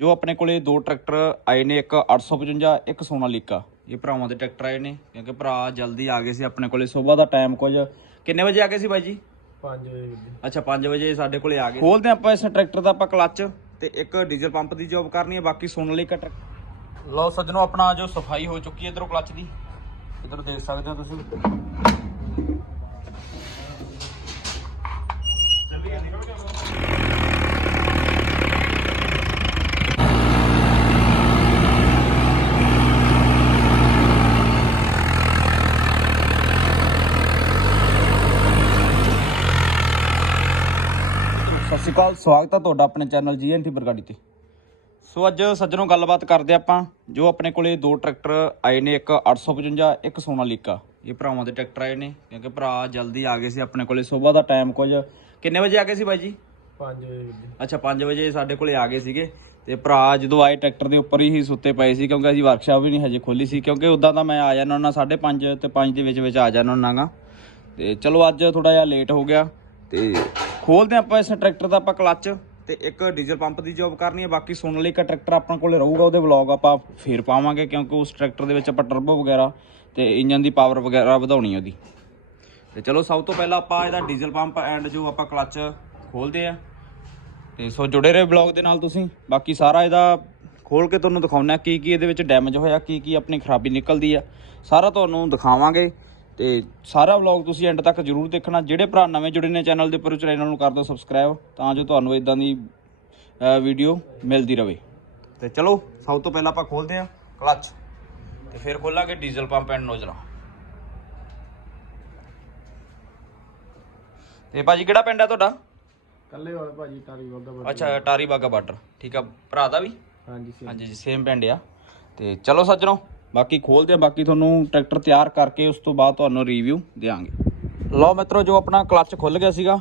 ਜੋ ਆਪਣੇ ਕੋਲੇ ਦੋ ਟਰੈਕਟਰ ਆਏ ਨੇ ਇੱਕ 855 ਇੱਕ ਸੋਨਾਲੀਕਾ। ਇਹ ਭਰਾਵਾਂ ਦੇ ਟਰੈਕਟਰ ਆਏ ਨੇ ਕਿਉਂਕਿ ਭਰਾ ਜਲਦੀ ਆ ਗਏ ਸੀ ਆਪਣੇ ਕੋਲੇ। ਸਵੇਰ ਦਾ ਟਾਈਮ ਕੁਝ। ਕਿੰਨੇ ਵਜੇ ਆ ਗਏ ਸੀ ਬਾਈ ਜੀ? 5 ਵਜੇ ਵੀਰ ਜੀ ਅੱਛਾ 5 ਵਜੇ ਸਾਡੇ ਕੋਲੇ ਆ ਗਏ। ਖੋਲਦੇ ਆਪਾਂ ਇਸ ਟਰੈਕਟਰ ਦਾ ਆਪਾਂ ਕਲੱਚ ਤੇ ਇੱਕ ਡੀਜ਼ਲ ਪੰਪ ਦੀ ਜੌਬ ਕਰਨੀ ਹੈ ਬਾਕੀ ਸੋਨਾਲੀਕਾ ਟਰੈਕਟਰ ਲਓ ਸੱਜਣੋ ਆਪਣਾ ਜੋ ਸਫ਼ਾਈ ਹੋ ਚੁੱਕੀ ਹੈ ਇਧਰੋਂ ਕਲੱਚ ਦੀ। ਇਧਰ ਦੇਖ ਸਕਦੇ ਹੋ ਤੁਸੀਂ ਸਤਿ ਸ਼੍ਰੀ ਅਕਾਲ ਸਵਾਗਤ ਹੈ ਤੁਹਾਡਾ ਆਪਣੇ ਚੈਨਲ ਜੀਐਨਟੀ ਬਰਗਾੜੀ ਤੇ। ਸੋ ਅੱਜ ਸੱਜਣੋਂ ਗੱਲਬਾਤ ਕਰਦੇ ਆਪਾਂ ਜੋ ਆਪਣੇ ਕੋਲੇ ਦੋ ਟਰੈਕਟਰ ਆਏ ਨੇ ਇੱਕ 855 ਇੱਕ ਸੋਨਾਲੀਕਾ ਇਹ ਭਰਾਵਾਂ ਦੇ ਟਰੈਕਟਰ ਆਏ ਨੇ ਕਿਉਂਕਿ ਭਰਾ ਜਲਦੀ ਆ ਗਏ ਸੀ ਆਪਣੇ ਕੋਲੇ ਸਵੇਰ ਦਾ ਟਾਈਮ ਕੁਝ। ਕਿੰਨੇ ਵਜੇ ਆ ਗਏ ਸੀ ਬਾਈ ਜੀ? 5 ਵਜੇ ਅੱਛਾ 5 ਵਜੇ ਸਾਡੇ ਕੋਲੇ ਆ ਗਏ ਸੀਗੇ। ਤੇ ਭਰਾ ਜਦੋਂ ਆਏ ਟਰੈਕਟਰ ਦੇ ਉੱਪਰ ਹੀ ਸੁੱਤੇ ਪਏ ਸੀ ਕਿਉਂਕਿ ਅਸੀਂ ਵਰਕਸ਼ਾਪ ਵੀ ਨਹੀਂ ਹਜੇ ਖੋਲੀ ਸੀ ਕਿਉਂਕਿ ਉਦਾਂ ਤਾਂ ਮੈਂ ਆ ਜਾਣਾ ਉਹਨਾਂ 5:30 ਤੇ 5 ਦੇ ਵਿੱਚ ਵਿੱਚ ਆ ਜਾਣਾ ਉਹਨਾਂ ਗਾ ਤੇ ਚਲੋ ਅੱਜ ਥੋੜਾ ਜਿਹਾ ਲੇਟ ਹੋ ਗਿਆ ਤੇ ਖੋਲਦੇ ਆਪਾਂ ਇਸ ਟਰੈਕਟਰ ਦਾ, ਆਪਾਂ ਕਲੱਚ ਤੇ ਇੱਕ ਡੀਜ਼ਲ ਪੰਪ ਦੀ ਜੌਬ ਕਰਨੀ ਹੈ। ਬਾਕੀ ਸੁਣਨ ਲਈ ਇੱਕ ਟਰੈਕਟਰ ਆਪਣੇ ਕੋਲ ਰਹੂਗਾ, ਉਹਦੇ ਵਲੌਗ ਆਪਾਂ ਫੇਰ ਪਾਵਾਂਗੇ, ਕਿਉਂਕਿ ਉਸ ਟਰੈਕਟਰ ਦੇ ਵਿੱਚ ਆਪਾਂ ਟਰਬੋ ਵਗੈਰਾ ਤੇ ਇੰਜਨ ਦੀ ਪਾਵਰ ਵਗੈਰਾ ਵਧਾਉਣੀ ਉਹਦੀ। ਤੇ ਚਲੋ, ਸਭ ਤੋਂ ਪਹਿਲਾਂ ਆਪਾਂ ਇਹਦਾ ਡੀਜ਼ਲ ਪੰਪ ਐਂਡ ਜੋ ਆਪਾਂ ਕਲੱਚ ਖੋਲਦੇ ਆ ਤੇ ਸੋ ਜੁੜੇ ਰਹੇ ਬਲੌਗ ਦੇ ਨਾਲ ਤੁਸੀਂ। ਬਾਕੀ ਸਾਰਾ ਇਹਦਾ ਖੋਲ ਕੇ ਤੁਹਾਨੂੰ ਦਿਖਾਉਣਾ ਕੀ ਕੀ ਇਹਦੇ ਵਿੱਚ ਡੈਮੇਜ ਹੋਇਆ, ਕੀ ਕੀ ਆਪਣੀ ਖਰਾਬੀ ਨਿਕਲਦੀ ਆ। ਸਾਰਾ ਤੁਹਾਨੂੰ ਦਿਖਾਵਾਂਗੇ। ਤੇ ਸਾਰਾ ਵਲੌਗ ਤੁਸੀਂ ਐਂਡ ਤੱਕ ਜਰੂਰ ਦੇਖਣਾ। ਜਿਹੜੇ ਭਰਾ ਨਵੇਂ ਜੁੜੇ ਨੇ ਚੈਨਲ ਦੇ ਉੱਪਰ ਚੈਨਲ ਨੂੰ ਕਰ ਦਿਓ ਸਬਸਕ੍ਰਾਈਬ ਤਾਂ ਜੋ ਤੁਹਾਨੂੰ ਇਦਾਂ ਦੀ ਵੀਡੀਓ ਮਿਲਦੀ ਰਹੇ ਤੇ ਚਲੋ ਸਭ ਤੋਂ ਪਹਿਲਾਂ ਆਪਾਂ ਖੋਲਦੇ ਆ ਕਲੱਚ ਤੇ ਫਿਰ ਖੋਲਾਂਗੇ ਡੀਜ਼ਲ ਪੰਪ ਐਂਡ ਨੋਜ਼ਲਾਂ ਤੇ ਭਾਜੀ ਕਿਹੜਾ ਪਿੰਡ ਆ ਤੁਹਾਡਾ? ਕੱਲੇ ਹੋਏ ਭਾਜੀ ਟਾਰੀ ਵਾਗਾ ਬਰ ਅੱਛਾ ਟਾਰੀ ਬਾਗਾ ਬਾਰਡਰ। ਠੀਕ ਆ ਭਰਾ ਦਾ ਵੀ? ਹਾਂਜੀ ਹਾਂਜੀ ਸੇਮ ਪਿੰਡ ਆ। ਤੇ ਚਲੋ ਸੱਜਣੋ ਬਾਕੀ ਖੋਲਦੇ ਆ ਬਾਕੀ ਤੁਹਾਨੂੰ ਟਰੈਕਟਰ ਤਿਆਰ ਕਰਕੇ ਉਸ ਤੋਂ ਬਾਅਦ ਤੁਹਾਨੂੰ ਰਿਵਿਊ ਦੇਵਾਂਗੇ ਲਓ ਮਿੱਤਰੋ, ਜੋ ਆਪਣਾ ਕਲੱਚ ਖੁੱਲ ਗਿਆ ਸੀਗਾ,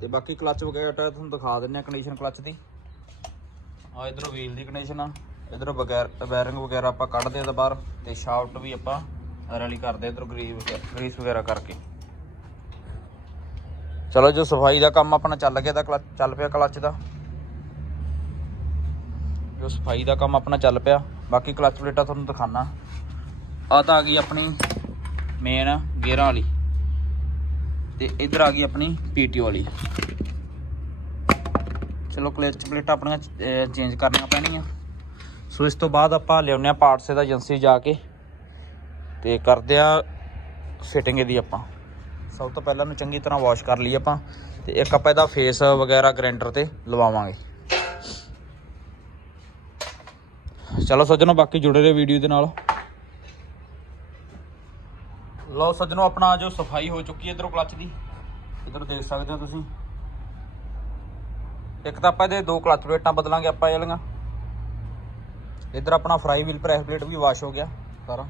ਤੇ ਬਾਕੀ ਕਲੱਚ ਵਗੈਰਾ ਤੁਹਾਨੂੰ ਦਿਖਾ ਦਿੰਨੇ ਆ ਕੰਡੀਸ਼ਨ ਕਲੱਚ ਦੀ। ਆ ਇਧਰੋਂ ਵੀਲ ਦੀ ਕੰਡੀਸ਼ਨ ਆ, ਇਧਰੋਂ ਬਗੈਰ ਬੈਰਿੰਗ ਵਗੈਰਾ ਆਪਾਂ ਕੱਢਦੇ ਆ ਤਾਂ ਬਾਹਰ ਤੇ ਸ਼ਾਫਟ ਵੀ ਆਪਾਂ ਰੈਲੀ ਕਰਦੇ ਇਧਰੋਂ ਗਰੀਸ ਗਰੀਸ ਵਗੈਰਾ ਕਰਕੇ। ਚਲੋ ਜੋ, ਸਫ਼ਾਈ ਦਾ ਕੰਮ ਆਪਣਾ ਚੱਲ ਗਿਆ ਤਾਂ ਕਲੱਚ ਚੱਲ ਪਿਆ ਕਲੱਚ ਦਾ। ਜੋ ਸਫ਼ਾਈ ਦਾ ਕੰਮ ਆਪਣਾ ਚੱਲ ਪਿਆ, ਬਾਕੀ ਕਲੱਚ ਪਲੇਟਾਂ ਤੁਹਾਨੂੰ ਦਿਖਾਣਾ ਆ ਤਾਂ ਆ ਗਈ ਆਪਣੀ ਮੇਨ ਗੇਅਰਾਂ ਵਾਲੀ। ਤੇ ਇਧਰ ਆ ਗਈ ਆਪਣੀ ਪੀਟੀਓ ਵਾਲੀ। ਚਲੋ ਕਲੱਚ ਪਲੇਟਾਂ ਆਪਣੀਆਂ ਚੇਂਜ ਕਰਨੀਆਂ ਪੈਣੀਆਂ। ਸੋ ਇਸ ਤੋਂ ਬਾਅਦ ਆਪਾਂ ਲਿਆਉਂਦੇ ਆ ਪਾਰਟਸ ਇਹਦਾ ਏਜੰਸੀ ਜਾ ਕੇ। ਤੇ ਕਰਦੇ ਆ ਫਿਟਿੰਗ ਇਹਦੀ ਆਪਾਂ। ਸਭ ਤੋਂ ਪਹਿਲਾਂ ਨੂੰ ਚੰਗੀ ਤਰ੍ਹਾਂ ਵਾਸ਼ ਕਰ ਲਈ ਆਪਾਂ। ਤੇ ਇੱਕ ਆਪਾਂ ਇਹਦਾ ਫੇਸ ਵਗੈਰਾ ਗ੍ਰਾਈਂਡਰ ਤੇ ਲਵਾਵਾਂਗੇ। ਚਲੋ ਸੱਜਣੋ, ਬਾਕੀ ਜੁੜੇ ਰਹੇ ਵੀਡੀਓ ਦੇ ਨਾਲ। ਲਓ ਸੱਜਣੋ, ਆਪਣਾ ਜੋ ਸਫ਼ਾਈ ਹੋ ਚੁੱਕੀ ਹੈ ਇਧਰੋਂ ਕਲੱਚ ਦੀ। ਇਧਰ ਦੇਖ ਸਕਦੇ ਹੋ ਤੁਸੀਂ। ਇੱਕ ਤਾਂ ਆਪਾਂ ਇਹਦੇ ਦੋ ਕਲੱਚ ਪਲੇਟਾਂ ਬਦਲਾਂਗੇ ਆਪਾਂ ਇਹ ਵਾਲੀਆਂ। ਇਧਰ ਆਪਣਾ ਫਰਾਈ ਵੀਲ ਪ੍ਰੈਸ ਪਲੇਟ ਵੀ ਵਾਸ਼ ਹੋ ਗਿਆ ਸਾਰਾ।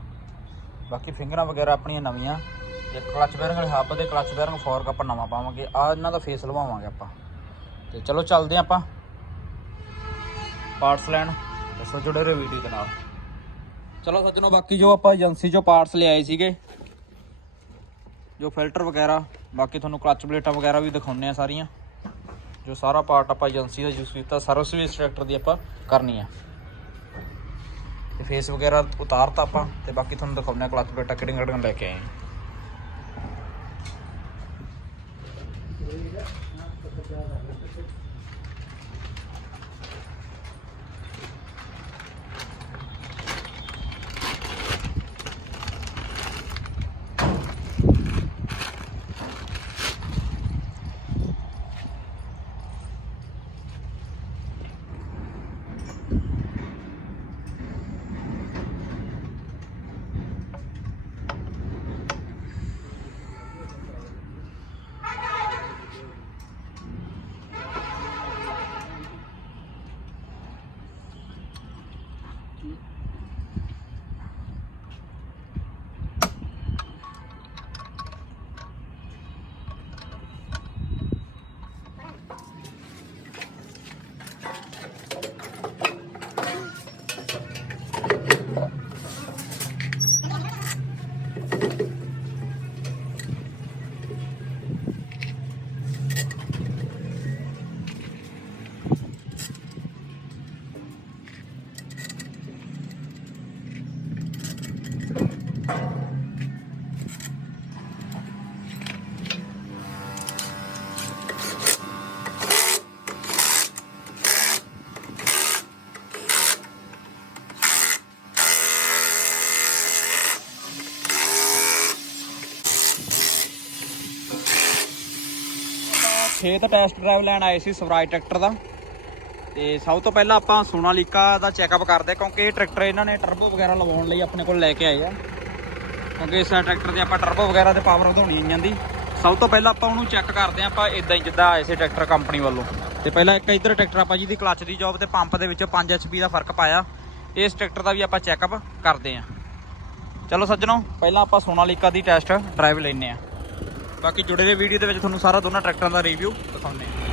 ਬਾਕੀ ਫਿੰਗਰਾਂ ਵਗੈਰਾ ਆਪਣੀਆਂ ਨਵੀਆਂ। ਇੱਕ ਕਲੱਚ ਬੈਰਿੰਗ ਵਾਲੇ ਹੱਬ ਤੇ ਕਲੱਚ ਬੈਰਿੰਗ ਫੋਰਕ ਆਪਾਂ ਨਵਾਂ ਪਾਵਾਂਗੇ। ਆ ਇਹਨਾਂ ਦਾ ਫੇਸ ਲਵਾਵਾਂਗੇ ਆਪਾਂ। ਤੇ ਚਲੋ ਚੱਲਦੇ ਹਾਂ ਆਪਾਂ। ਪਾਰਟਸ ਲੈਣ। ਤੇ ਸੋ ਜੁੜੇ ਰਹੋ ਵੀਡੀਓ ਦੇ ਨਾਲ। ਚਲੋ ਸੱਜਣੋ, ਬਾਕੀ ਜੋ ਆਪਾਂ ਏਜੰਸੀ ਚੋਂ ਪਾਰਟਸ ਲਿਆਏ ਸੀਗੇ ਜੋ ਫਿਲਟਰ ਵਗੈਰਾ, ਬਾਕੀ ਤੁਹਾਨੂੰ ਕਲਚ ਪਲੇਟਾਂ ਵਗੈਰਾ ਵੀ ਦਿਖਾਉਂਦੇ ਆ ਸਾਰੀਆਂ। ਜੋ ਸਾਰਾ ਪਾਰਟ ਆਪਾਂ ਏਜੰਸੀ ਦਾ ਯੂਜ਼ ਕੀਤਾ ਸਰਵਿਸ ਵੀ ਇਸ ਦੀ ਆਪਾਂ ਕਰਨੀ ਆ। ਤੇ ਫੇਸ ਵਗੈਰਾ ਉਤਾਰਤਾ ਆਪਾਂ, ਤੇ ਬਾਕੀ ਤੁਹਾਨੂੰ ਦਿਖਾਉਂਦੇ ਆ ਕਲਚ ਪਲੇਟਾਂ ਕਿਹੜੀਆਂ ਕਿਹੜੀਆਂ ਲੈ ਕੇ ਆਏ ਆ। ਖੇਤ ਟੈਸਟ ਡਰਾਈਵ ਲੈਣ ਆਏ ਸੀ ਸਵਰਾਜ ਟਰੈਕਟਰ ਦਾ। ਤੇ ਸਭ ਤੋਂ ਪਹਿਲਾਂ ਆਪਾਂ ਸੋਨਾਲੀਕਾ ਦਾ ਚੈੱਕਅਪ ਕਰਦੇ ਹਾਂ, ਕਿਉਂਕਿ ਇਹ ਟਰੈਕਟਰ ਇਹਨਾਂ ਨੇ ਟਰਬੋ ਵਗੈਰਾ ਲਵਾਉਣ ਲਈ ਆਪਣੇ ਕੋਲ ਲੈ ਕੇ ਆਏ ਆ। ਕਿਉਂਕਿ ਇਸ ਟਰੈਕਟਰ ਦੇ ਆਪਾਂ ਟਰਬੋ ਵਗੈਰਾ ਤੇ ਪਾਵਰ ਵਧਾਉਣੀ ਇੰਜਨ ਦੀ ਸਭ ਤੋਂ ਪਹਿਲਾਂ ਆਪਾਂ ਉਹਨੂੰ ਚੈੱਕ ਕਰਦੇ ਹਾਂ, ਆਪਾਂ ਇਦਾਂ ਹੀ ਜਿੱਦਾਂ ਆਏ ਸੀ ਟਰੈਕਟਰ ਕੰਪਨੀ ਵੱਲੋਂ। ਤੇ ਪਹਿਲਾਂ ਇੱਕ ਇਧਰ ਟਰੈਕਟਰ ਆਪਾਂ ਜਿਹਦੀ ਕਲੱਚ ਦੀ ਜੌਬ ਤੇ ਪੰਪ ਦੇ ਵਿੱਚ 5 ਐਚਪੀ ਦਾ ਫ਼ਰਕ ਪਾਇਆ। ਇਸ ਟਰੈਕਟਰ ਦਾ ਵੀ ਆਪਾਂ ਚੈੱਕਅਪ ਕਰਦੇ ਹਾਂ। ਚਲੋ ਸੱਜਣੋ, ਪਹਿਲਾਂ ਆਪਾਂ ਸੋਨਾਲੀਕਾ ਦੀ ਟੈਸਟ ਡਰਾਈਵ ਲੈਨੇ ਆ ਬਾਕੀ ਜੁੜੇ ਹੋਏ ਵੀਡੀਓ ਦੇ ਵਿੱਚ ਤੁਹਾਨੂੰ ਸਾਰਾ ਦੋਨਾਂ ਟਰੈਕਟਰਾਂ ਦਾ ਰਿਵਿਊ ਦਿਖਾਉਂਦੇ ਹਾਂ।